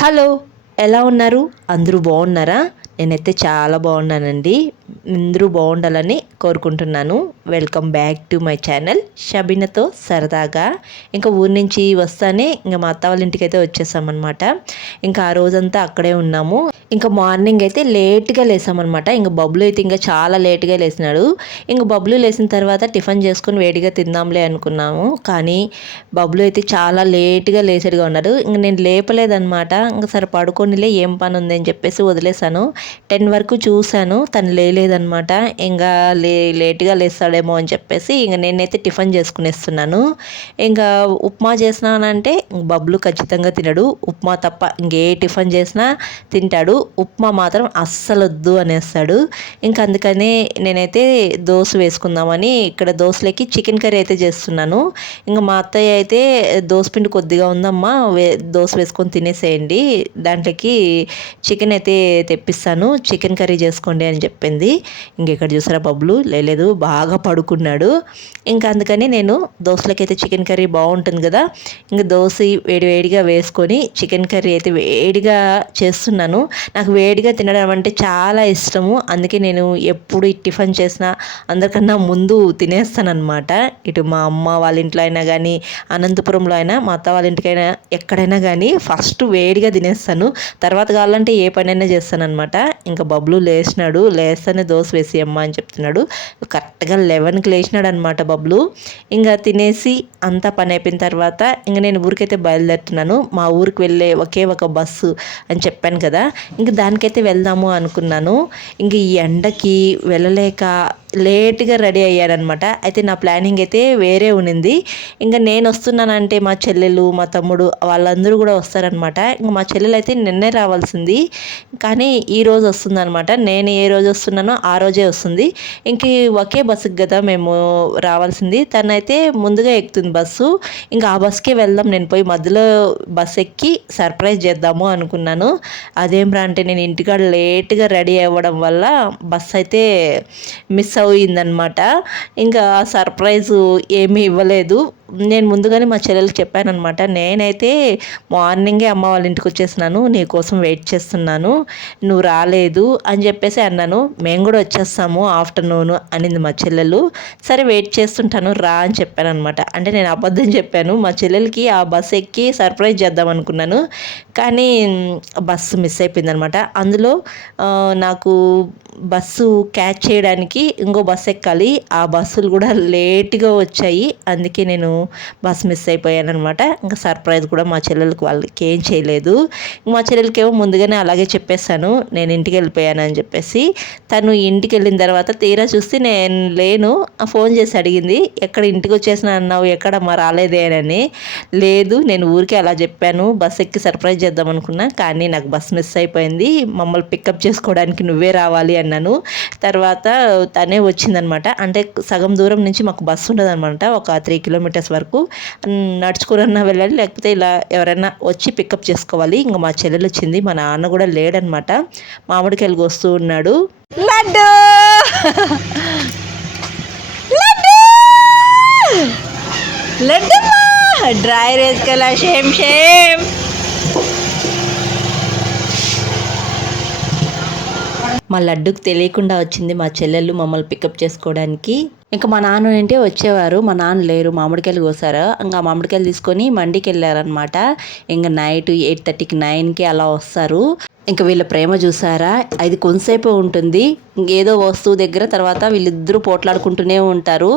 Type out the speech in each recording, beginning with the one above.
Hello, ఎలా ఉన్నారు? అందరూ బాగున్నారా? నేనైతే చాలా బాగున్నానండి. అందరూ బాగుండాలని కోరుకుంటున్నాను. Welcome back to my channel షబీనతో సరదాగా. ఇంకా ఊరి నుంచి వస్తానే ఇంకా మా అత్త వాళ్ళ ఇంటికి అయితే వచ్చేసామన్నమాట. ఇంకా ఆ రోజంతా అక్కడే ఉన్నాము. ఇంకా మార్నింగ్ అయితే లేట్గా లేసామన్నమాట. ఇంకా బబ్లు అయితే ఇంకా చాలా లేట్గా లేసినాడు. ఇంకా బబ్లు లేసిన తర్వాత టిఫిన్ చేసుకొని వేడిగా తిందాంలే అనుకున్నాము. కానీ బబ్లు అయితే చాలా లేట్గా లేచేడుగా ఉన్నాడు. ఇంక నేను లేపలేదన్నమాట. ఇంకా సరే పడుకోనిలే, ఏం పని ఉందని చెప్పేసి వదిలేసాను. 10 వరకు చూశాను, తను లేదనమాట. ఇంకా లేట్గా లేస్తాడేమో అని చెప్పేసి ఇంక నేనైతే టిఫిన్ చేసుకునేస్తున్నాను. ఇంకా ఉప్మా చేసినానంటే బబ్లు ఖచ్చితంగా తినడు. ఉప్మా తప్ప ఇంకే టిఫిన్ చేసినా తింటాడు. ఉప్మా మాత్రం అస్సలు వద్దు అనేస్తాడు. ఇంకా అందుకనే నేనైతే దోశ వేసుకుందామని ఇక్కడ దోశలకి చికెన్ కర్రీ అయితే చేస్తున్నాను. ఇంకా మా అత్తయ్య అయితే దోసపిండి కొద్దిగా ఉందమ్మా, దోశ వేసుకొని తినేసేయండి, దాంట్లోకి చికెన్ అయితే తెప్పిస్తాను, చికెన్ కర్రీ చేసుకోండి అని చెప్పింది. ఇంకెక్కడ చూసారా బబ్లు లేదు, బాగా పడుకున్నాడు. ఇంకా అందుకని నేను దోశలకి అయితే చికెన్ కర్రీ బాగుంటుంది కదా, ఇంకా దోశ వేడివేడిగా వేసుకొని చికెన్ కర్రీ అయితే వేడిగా చేస్తున్నాను. నాకు వేడిగా తినడం అంటే చాలా ఇష్టము. అందుకే నేను ఎప్పుడు టిఫిన్ చేసినా అందరికన్నా ముందు తినేస్తాను అనమాట. ఇటు మా అమ్మ వాళ్ళ ఇంట్లో అయినా కానీ, అనంతపురంలో అయినా, మా అత్త వాళ్ళ ఇంటికైనా, ఎక్కడైనా కానీ ఫస్ట్ వేడిగా తినేస్తాను. తర్వాత కావాలంటే ఏ పనైనా చేస్తాను అనమాట. ఇంకా బబ్లు లేచినాడు, లేస్తేనే దోశ వేసి అమ్మ అని చెప్తున్నాడు. కరెక్ట్గా 11కి లేచినాడు అనమాట బబ్లు. ఇంకా తినేసి అంతా పని అయిపోయిన తర్వాత ఇంకా నేను ఊరికైతే బయలుదేరుతున్నాను. మా ఊరికి వెళ్ళే ఒకే ఒక బస్సు అని చెప్పాను కదా, ఇంక దానికైతే వెళ్దాము అనుకున్నాను. ఇంక ఈ ఎండకి వెళ్ళలేక లేట్గా రెడీ అయ్యాడనమాట. అయితే నా ప్లానింగ్ అయితే వేరే ఉన్నింది. ఇంకా నేను వస్తున్నానంటే మా చెల్లెలు, మా తమ్ముడు వాళ్ళందరూ కూడా వస్తారనమాట. ఇంకా మా చెల్లెలు అయితే నిన్నే రావాల్సింది, కానీ ఈరోజు వస్తుంది అనమాట. నేను ఏ రోజు వస్తున్నానో ఆ రోజే వస్తుంది. ఇంక ఒకే బస్సుకి కదా మేము రావాల్సింది. తనైతే ముందుగా ఎక్కుతుంది బస్సు. ఇంకా ఆ బస్కే వెళ్దాం, నేను పోయి మధ్యలో బస్ ఎక్కి సర్ప్రైజ్ చేద్దాము అనుకున్నాను. అదేం రా అంటే నేను ఇంటికాడ లేట్గా రెడీ అవ్వడం వల్ల బస్ అయితే మిస్ అయిందనమాట. ఇంకా సర్ప్రైజు ఏమీ ఇవ్వలేదు. నేను ముందుగానే మా చెల్లెలకి చెప్పానమాట, నేనైతే మార్నింగే అమ్మ వాళ్ళ ఇంటికి వచ్చేసినాను, నీ కోసం వెయిట్ చేస్తున్నాను, నువ్వు రాలేదు అని చెప్పేసి అన్నాను. మేము కూడా వచ్చేస్తాము ఆఫ్టర్నూన్ అనింది మా చెల్లెలు. సరే వెయిట్ చేస్తుంటాను రా అని చెప్పాను అనమాట. అంటే నేను అబద్ధం చెప్పాను. మా చెల్లెలకి ఆ బస్సు ఎక్కి సర్ప్రైజ్ చేద్దాం అనుకున్నాను, కానీ బస్సు మిస్ అయిపోయింది అనమాట. అందులో నాకు బస్సు క్యాచ్ చేయడానికి ఇంకో బస్సు ఎక్కాలి. ఆ బస్సులు కూడా లేట్గా వచ్చాయి. అందుకే నేను బస్ మిస్ అయిపోయాను అనమాట. ఇంకా సర్ప్రైజ్ కూడా మా చెల్లెలకి వాళ్ళకి ఏం చేయలేదు. మా చెల్లెలకి ఏమో ముందుగానే అలాగే చెప్పేశాను, నేను ఇంటికి వెళ్ళిపోయాను అని చెప్పేసి. తను ఇంటికి వెళ్ళిన తర్వాత తీరా చూస్తే నేను లేను. ఫోన్ చేసి అడిగింది, ఎక్కడ ఇంటికి వచ్చేసిన అన్నావు, ఎక్కడమ్మా రాలేదే అని. లేదు, నేను ఊరికే అలా చెప్పాను, బస్ ఎక్కి సర్ప్రైజ్ చేద్దాం అనుకున్నా, కానీ నాకు బస్ మిస్ అయిపోయింది, మమ్మల్ని పికప్ చేసుకోవడానికి నువ్వే రావాలి అన్నాను. తర్వాత తనే వచ్చిందనమాట. అంటే సగం దూరం నుంచి మాకు బస్సు ఉండదు అనమాట, ఒక 3 కిలోమీటర్స్ వరకు నడుచుకున్నా వెళ్ళాలి, లేకపోతే ఇలా ఎవరైనా వచ్చి పికప్ చేసుకోవాలి. ఇంకా మా చెల్లెలు వచ్చింది, మా నాన్న కూడా లేడనమాట, మామిడికాయలు వస్తూ ఉన్నాడు. లడ్డు లడ్డు డ్రై వేసుకెళ్ళా, షేమ్ షేమ్. మా లడ్డుకు తెలియకుండా వచ్చింది మా చెల్లెళ్ళు మమ్మల్ని పికప్ చేసుకోవడానికి. ఇంకా మా నాన్న ఏంటి వచ్చేవారు, మా నాన్న లేరు, మామిడికాయలు కోసారు. ఇంకా మామిడికాయలు తీసుకొని మండికి వెళ్ళారనమాట. ఇంకా నైట్ 8:30కి 9కి అలా వస్తారు. ఇంకా వీళ్ళ ప్రేమ చూసారా, అది కొంతసేపు ఉంటుంది. ఏదో వస్తువు దగ్గర తర్వాత వీళ్ళిద్దరూ పోట్లాడుకుంటూనే ఉంటారు.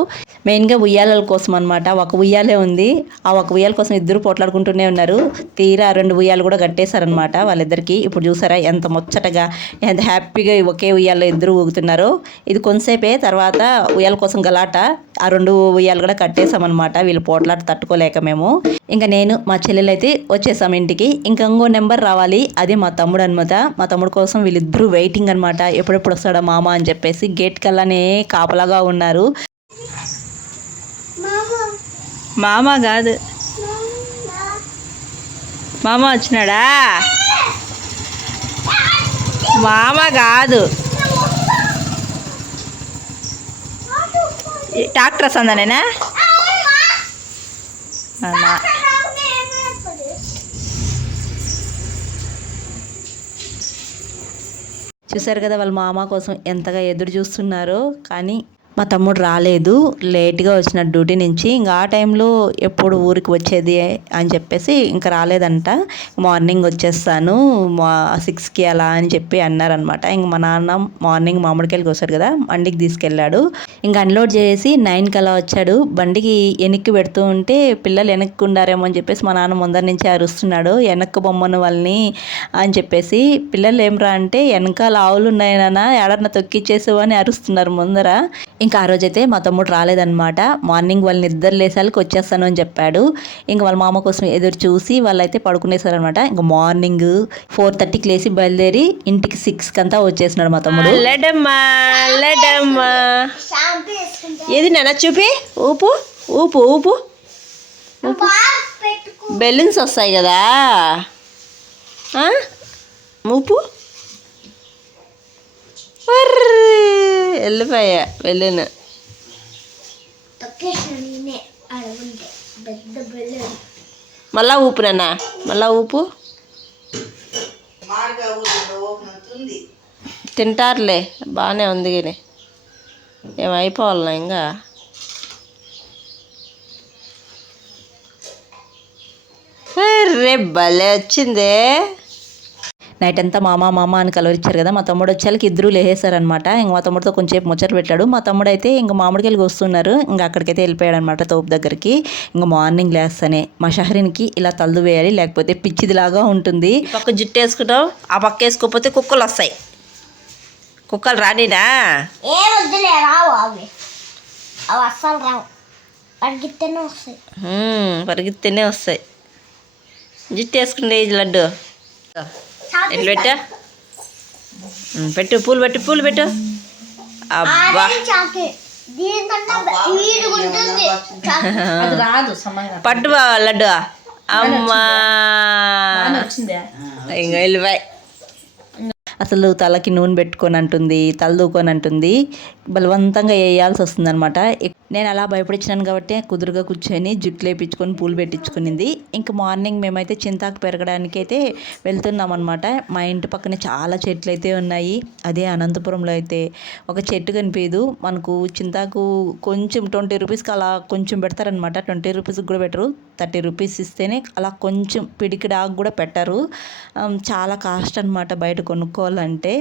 మెయిన్గా ఉయ్యాలల కోసం అనమాట. ఒక ఉయ్యాలే ఉంది, ఆ ఒక ఉయ్యాల కోసం ఇద్దరు పోట్లాడుకుంటూనే ఉన్నారు. తీరా 2 ఉయ్యాలు కూడా కట్టేశారనమాట వాళ్ళిద్దరికి. ఇప్పుడు చూసారా ఎంత ముచ్చటగా, ఎంత హ్యాపీగా ఒకే ఉయ్యాలో ఇద్దరు ఊగుతున్నారు. ఇది కొంతసేపే, తర్వాత ఉయ్యాల కోసం గలాట. ఆ 2 ఉయ్యాలు కూడా కట్టేసామన్నమాట, వీళ్ళు పోట్లాట తట్టుకోలేక మేము. ఇంకా నేను మా చెల్లెలు అయితే వచ్చేసాం ఇంటికి. ఇంకా ఇంకో నెంబర్ రావాలి, అదే మా తమ్ముడు అనమాట. మా తమ్ముడు కోసం వీళ్ళిద్దరూ వెయిటింగ్ అనమాట, ఎప్పుడెప్పుడు వస్తాడా మామ అని చెప్పేసి. గేట్ కల్లానే కాపలాగా ఉన్నారు. మామ కాదు, మామ వచ్చినాడా, మామ కాదు, ట్రాక్టర్ వస్తుందా నేనా చూసారు కదా వాళ్ళ మామ కోసం ఎంతగా ఎదురు చూస్తున్నారో. కానీ మా తమ్ముడు రాలేదు, లేట్గా వచ్చిన డ్యూటీ నుంచి. ఇంకా ఆ టైంలో ఎప్పుడు ఊరికి వచ్చేది అని చెప్పేసి ఇంకా రాలేదంట. మార్నింగ్ వచ్చేస్తాను 6కి అలా అని చెప్పి అన్నారనమాట. ఇంక మా నాన్న మార్నింగ్ మామిడికాయలు కోసాడు కదా, బండికి తీసుకెళ్ళాడు. ఇంకా అన్లోడ్ చేసి 9కి అలా వచ్చాడు. బండికి వెనక్కి పెడుతూ ఉంటే పిల్లలు వెనక్కి ఉండారేమో అని చెప్పేసి మా నాన్న ముందర నుంచి అరుస్తున్నాడు, వెనక్కి బొమ్మను వాళ్ళని అని చెప్పేసి. పిల్లలు ఏమరా అంటే వెనకాల ఆవులు ఉన్నాయి నాన్న, ఎడన్నా తొక్కిచ్చేసావు అని అరుస్తున్నారు ముందర. ఇంకా ఆ రోజైతే మా తమ్ముడు రాలేదనమాట. మార్నింగ్ వాళ్ళని నిద్ర లేసాలకి వచ్చేస్తాను అని చెప్పాడు. ఇంకా వాళ్ళ మామ కోసం ఎదురు చూసి వాళ్ళైతే పడుకునేసారనమాట. ఇంకా మార్నింగ్ 4:30కి లేచి బయలుదేరి ఇంటికి 6కి అంతా వచ్చేసినాడు మా తమ్ముడు. లెడమ్మా లెడమ్మా ఏది నాన్న చూపి, ఊపు ఊపు ఊపు ఊపు. బెలూన్స్ వస్తాయి కదా, ఊపు. వెళ్ళిపోయా వెళ్ళను. మళ్ళా ఊపు నాన్న, మళ్ళా ఊపు. తింటారులే, బాగానే ఉంది కానీ ఏమైపోవాలన్నా ఇంకా. రే భలే వచ్చిందే. నైట్ అంతా మామ అని కలవరిచ్చారు కదా. మా తమ్ముడు వచ్చేళ్ళకి ఇద్దరు లేసేసారనమాట. ఇంక మా తమ్ముడితో కొంచెంసేపు ముచ్చట పెట్టాడు. మా తమ్ముడు అయితే ఇంక మామిడికాయలు వస్తున్నారు. ఇంకా అక్కడికైతే వెళ్ళిపోయాడు అనమాట, తోపు దగ్గరికి. ఇంకా మార్నింగ్ లేస్తానే మా షహరీన్కి ఇలా తల్లు వేయాలి, లేకపోతే పిచ్చిదిలాగా ఉంటుంది. పక్క జుట్టు వేసుకుంటావు, ఆ పక్క వేసుకోకపోతే కుక్కలు వస్తాయి. కుక్కలు రానినా పరిగెత్తేనే వస్తాయి. జుట్టు వేసుకుంటే లడ్డు ఎట్లు పెట్టా, పెట్టు పూలు పెట్టు, పూలు పెట్టు. అబ్బా పట్టు లడ్డు. అమ్మా ఇంకా వెళ్ళిపోయి. అసలు తలకి నూనె పెట్టుకొని అంటుంది, తల దూకొని అంటుంది. బలవంతంగా వేయాల్సి వస్తుంది అనమాట. నేను అలా భయపడించినాను కాబట్టి కుదురుగా కూర్చొని జుట్లు వేయించుకొని పూలు పెట్టించుకునింది. ఇంకా మార్నింగ్ మేమైతే చింతాకు పెరగడానికి అయితే వెళ్తున్నాం అనమాట. మా ఇంటి పక్కనే చాలా చెట్లు అయితే ఉన్నాయి. అదే అనంతపురంలో అయితే ఒక చెట్టు కనిపించదు మనకు. చింతాకు కొంచెం 20 రూపీస్కి అలా కొంచెం పెడతారనమాట. 20 రూపీస్కి కూడా పెట్టరు, 30 రూపీస్ ఇస్తేనే అలా కొంచెం పిడికిడాకు కూడా పెట్టరు. చాలా కాస్ట్ అనమాట బయట కొనుక్కోవాలంటే.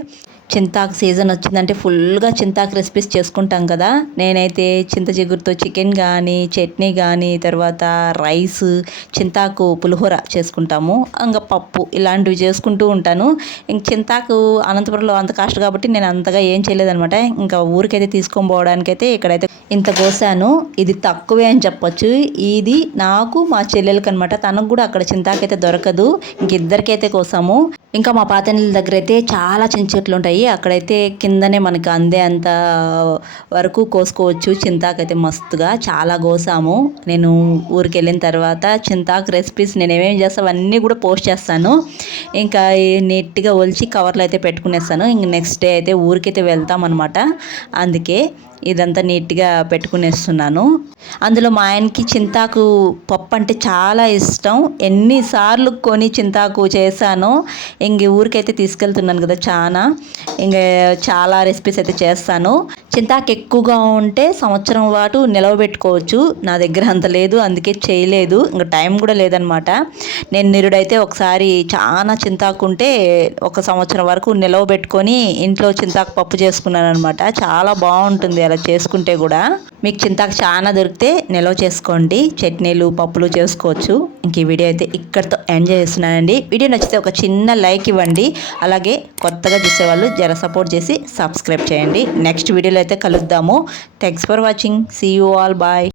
చింతాకు సీజన్ వచ్చిందంటే ఫుల్గా చింతాకు రెసిపీస్ చేసుకుంటాం కదా. నేనైతే చింత చిగురుతో చికెన్ కానీ, చట్నీ కానీ, తర్వాత రైస్, చింతాకు పులిహోర చేసుకుంటాము. ఇంకా పప్పు ఇలాంటివి చేసుకుంటూ ఉంటాను. ఇంక చింతాకు అనంతపురంలో అంత కాస్ట్ కాబట్టి నేను అంతగా ఏం చేయలేదనమాట. ఇంకా ఊరికైతే తీసుకొని పోవడానికైతే ఇక్కడైతే ఇంత కోసాను. ఇది తక్కువే అని చెప్పొచ్చు. ఇది నాకు మా చెల్లెలకి అనమాట. తనకు కూడా అక్కడ చింతాకైతే దొరకదు. ఇంక ఇద్దరికైతే కోసాము. ఇంకా మా పాతనీళ్ళ దగ్గర అయితే చాలా చిన్న చెట్లు ఉంటాయి. అక్కడైతే కిందనే మనకు అందే అంత వరకు కోసుకోవచ్చు. చింతాకైతే మస్తుగా చాలా కోసాము. నేను ఊరికి వెళ్ళిన తర్వాత చింతాకు రెసిపీస్ నేను ఏమేమి చేస్తాను అవన్నీ కూడా పోస్ట్ చేస్తాను. ఇంకా నీట్గా ఒలిచి కవర్లో అయితే పెట్టుకునేస్తాను. ఇంక నెక్స్ట్ డే అయితే ఊరికైతే వెళ్తామన్నమాట. అందుకే ఇదంతా నీట్గా పెట్టుకునేస్తున్నాను. అందులో మా ఆయనకి చింతాకు పప్పు అంటే చాలా ఇష్టం. ఎన్నిసార్లు కొని చింతాకు చేశాను. ఇంక ఊరికైతే తీసుకెళ్తున్నాను కదా, చాలా రెసిపీస్ అయితే చేస్తాను. చింతాకు ఎక్కువగా ఉంటే సంవత్సరం పాటు నిలవబెట్టుకోవచ్చు. నా దగ్గర అంత లేదు, అందుకే చేయలేదు. ఇంకా టైం కూడా లేదనమాట. నేను నిరుడైతే ఒకసారి చాలా చింతాకు ఉంటే 1 సంవత్సరం వరకు నిలవబెట్టుకొని ఇంట్లో చింతాకు పప్పు చేసుకున్నాను అనమాట. చాలా బాగుంటుంది అలా చేసుకుంటే కూడా. మీకు చింతాకు చాలా దొరికితే నిల్వ చేసుకోండి, చట్నీలు పప్పులు చేసుకోవచ్చు. ఇంక ఈ వీడియో అయితే ఇక్కడితో ఎండ్ చేస్తున్నానండి. వీడియో నచ్చితే ఒక చిన్న లైక్ ఇవ్వండి. అలాగే కొత్తగా చూసేవాళ్ళు జర సపోర్ట్ చేసి సబ్స్క్రైబ్ చేయండి. నెక్స్ట్ వీడియోలో అయితే కలుద్దాము. Thanks for watching. See you all. Bye.